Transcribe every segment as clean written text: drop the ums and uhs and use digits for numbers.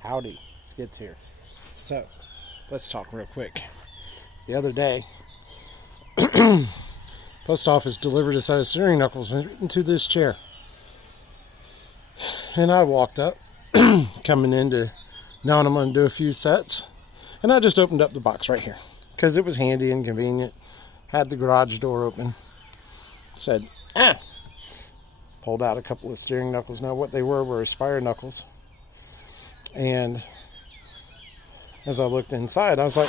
Howdy, Skid's here. So, let's talk real quick. The other day, post office delivered a set of steering knuckles into this chair. And I walked up, coming in to, now I'm going to do a few sets. And I just opened up the box right here, because it was handy and convenient. Had the garage door open. Said, pulled out a couple of steering knuckles. Now what they were Aspire knuckles. And as I looked inside, I was like,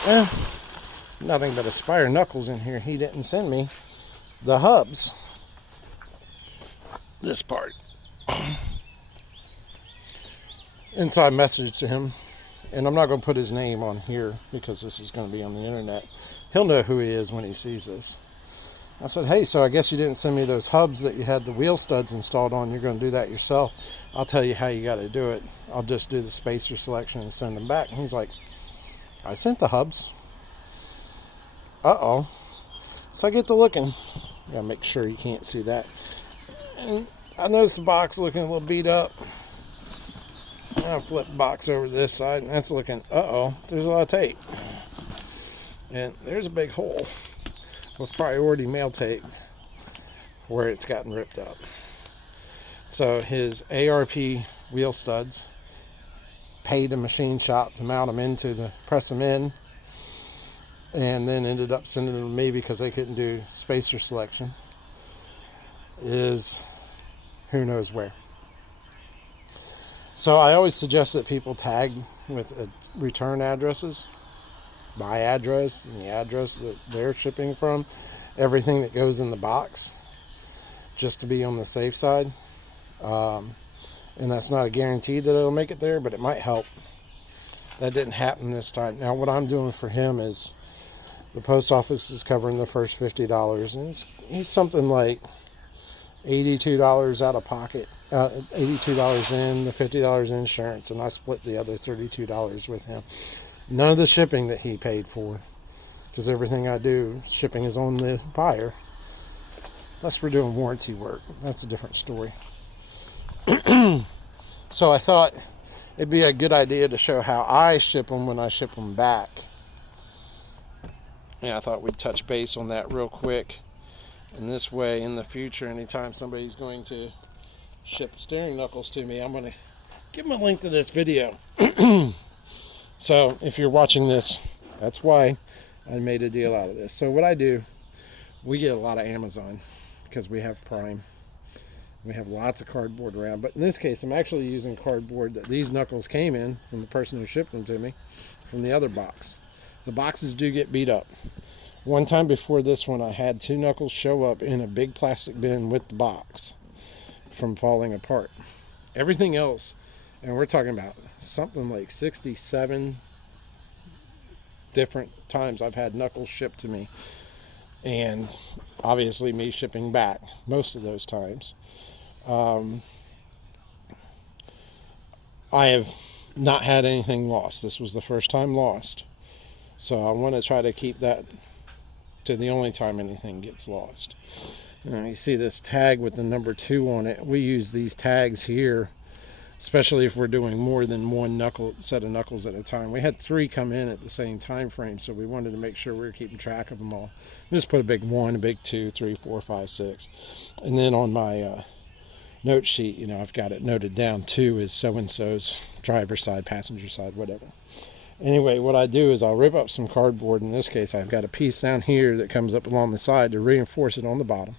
nothing but Aspire knuckles in here. He didn't send me the hubs. This part. And so I messaged to him, and I'm not going to put his name on here because this is going to be on the internet. He'll know who he is when he sees this. I said, hey, so I guess you didn't send me those hubs that you had the wheel studs installed on. You're going to do that yourself. I'll tell you how you got to do it. I'll just do the spacer selection and send them back. And he's like, I sent the hubs. Uh-oh. So I get to looking. Gotta make sure you can't see that. And I noticed the box looking a little beat up. I'll flip the box over to this side, and that's looking, there's a lot of tape. And there's a big hole with priority mail tape where it's gotten ripped up. So his ARP wheel studs, paid a machine shop to mount them press them in, and then ended up sending them to me because they couldn't do spacer selection, is who knows where. So I always suggest that people tag with return addresses, my address and the address that they're shipping from, everything that goes in the box, just to be on the safe side. And that's not a guarantee that it'll make it there, but it might help. That didn't happen this time. Now what I'm doing for him is the post office is covering the first $50, and he's something like $82 out of pocket. $82 in, the $50 insurance, and I split the other $32 with him. None of the shipping that he paid for, because everything I do, shipping is on the buyer. Unless we're doing warranty work. That's a different story. So I thought it'd be a good idea to show how I ship them when I ship them back. And I thought we'd touch base on that real quick. And this way, in the future, anytime somebody's going to ship steering knuckles to me, I'm going to give them a link to this video. So if you're watching this, that's why I made a deal out of this. So what I do, we get a lot of Amazon because we have Prime. We have lots of cardboard around, but in this case I'm actually using cardboard that these knuckles came in from the person who shipped them to me from the other box. The boxes do get beat up. One time before this one, I had 2 knuckles show up in a big plastic bin with the box from falling apart. Everything else, and we're talking about something like 67 different times I've had knuckles shipped to me, and obviously me shipping back most of those times. I have not had anything lost. This was the first time lost, so I want to try to keep that to the only time anything gets lost. You see this tag with the number 2 on it. We use these tags here, especially if we're doing more than one set of knuckles at a time. We had 3 come in at the same time frame, so we wanted to make sure we were keeping track of them all. Just put a big 1, a big 2, 3, 4, 5, 6. And then on my note sheet, I've got it noted down. 2 is so-and-so's driver's side, passenger side, whatever. Anyway, what I do is I'll rip up some cardboard. In this case, I've got a piece down here that comes up along the side to reinforce it on the bottom.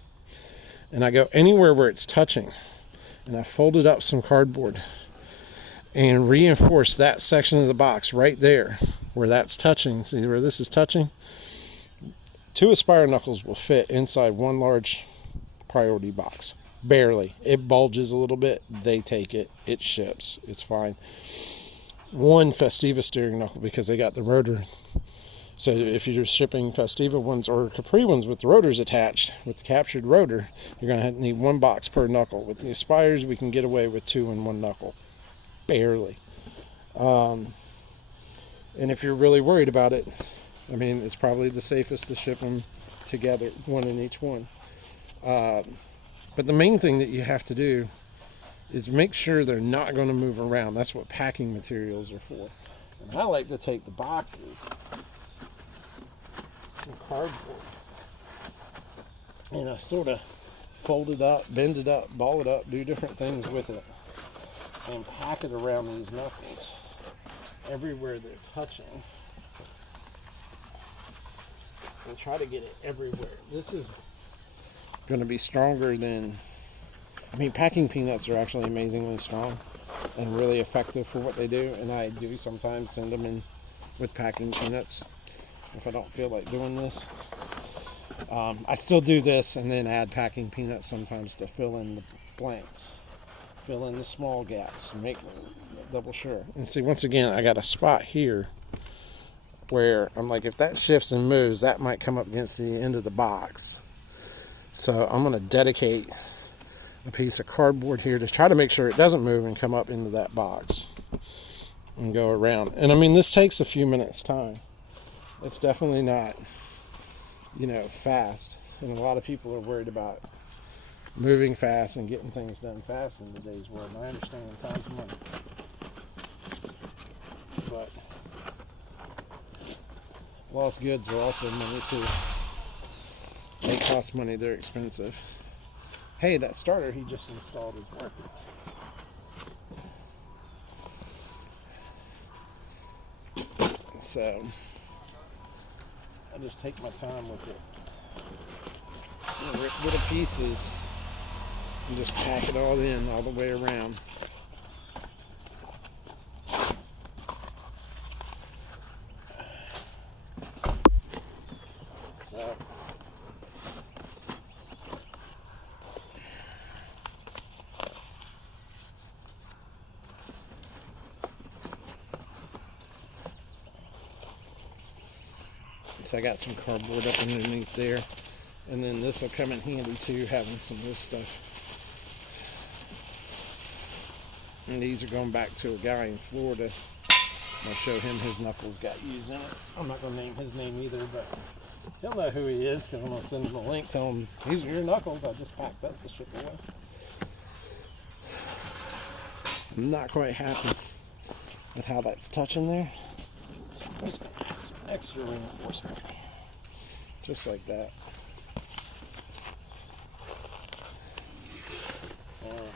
And I go anywhere where it's touching, and I folded up some cardboard and reinforce that section of the box right there where that's touching. See where this is touching? 2 Aspire knuckles will fit inside one large priority box. Barely. It bulges a little bit. They take it. It ships. It's fine. 1 Festiva steering knuckle, because they got the rotor. So if you're shipping Festiva ones or Capri ones with the rotors attached, with the captured rotor, you're going to need 1 box per knuckle. With the Aspires, we can get away with 2 in 1 knuckle. Barely. And if you're really worried about it, it's probably the safest to ship them together, 1 in each one. But the main thing that you have to do is make sure they're not going to move around. That's what packing materials are for. And I like to take the boxes, some cardboard, and I sort of fold it up, bend it up, ball it up, do different things with it, and pack it around these knuckles everywhere they're touching, and try to get it everywhere. This is going to be stronger than, I mean, packing peanuts are actually amazingly strong and really effective for what they do, and I do sometimes send them in with packing peanuts if I don't feel like doing this. I still do this and then add packing peanuts sometimes to fill in the blanks, fill in the small gaps, make double sure. And see, once again, I got a spot here where I'm like, if that shifts and moves, that might come up against the end of the box. So I'm going to dedicate a piece of cardboard here to try to make sure it doesn't move and come up into that box and go around. And I mean, this takes a few minutes time. It's definitely not, fast. And a lot of people are worried about moving fast and getting things done fast in today's world. And I understand time's money. But lost goods are also money too. They cost money, they're expensive. Hey, that starter he just installed is working. So I just take my time with it. Rip little pieces and just pack it all in all the way around. So I got some cardboard up underneath there, and then this will come in handy too, having some of this stuff. And these are going back to a guy in Florida. I'll show him his knuckles got used in it. I'm not going to name his name either, but he'll know who he is because I'm going to send him a link. Tell him, these are your knuckles. I just packed up the shit away. I'm not quite happy with how that's touching there. So I'm just going to add some extra reinforcement. Just like that.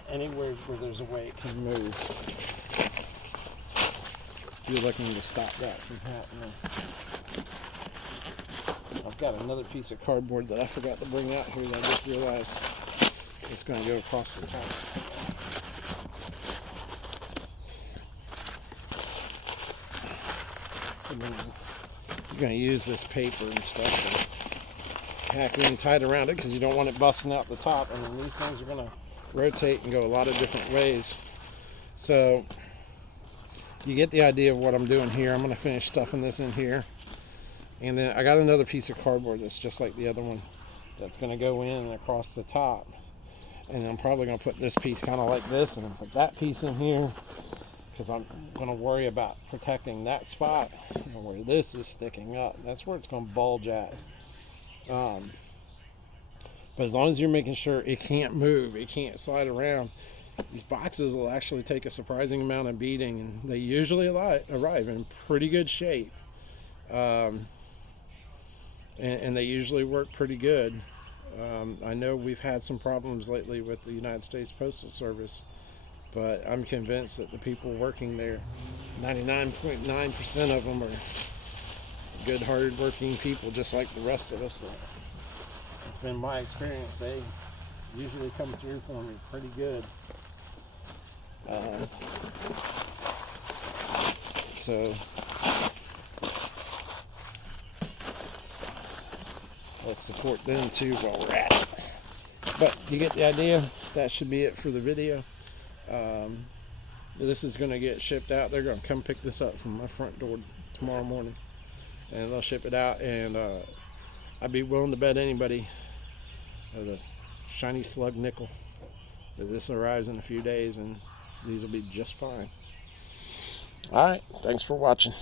Anywhere where there's a way it can move, you're looking to stop that from happening. I've got another piece of cardboard that I forgot to bring out here that I just realized it's going to go across the top. You're going to use this paper and stuff to pack in tight around it because you don't want it busting out the top. I mean, these things are going to rotate and go a lot of different ways. So you get the idea of what I'm doing here. I'm going to finish stuffing this in here. And then I got another piece of cardboard that's just like the other one that's going to go in and across the top. And I'm probably going to put this piece kind of like this and put that piece in here because I'm going to worry about protecting that spot where this is sticking up. That's where it's going to bulge at. But as long as you're making sure it can't move, it can't slide around, these boxes will actually take a surprising amount of beating, and they usually arrive in pretty good shape. And they usually work pretty good. I know we've had some problems lately with the United States Postal Service, but I'm convinced that the people working there, 99.9% of them are good, hard-working people just like the rest of us. It's been my experience. They usually come through for me pretty good. So let's support them too while we're at it. But you get the idea. That should be it for the video. This is going to get shipped out. They're going to come pick this up from my front door tomorrow morning, and they'll ship it out. And I'd be willing to bet anybody the shiny slug nickel that this arrives in a few days, and these will be just fine. All right, thanks for watching.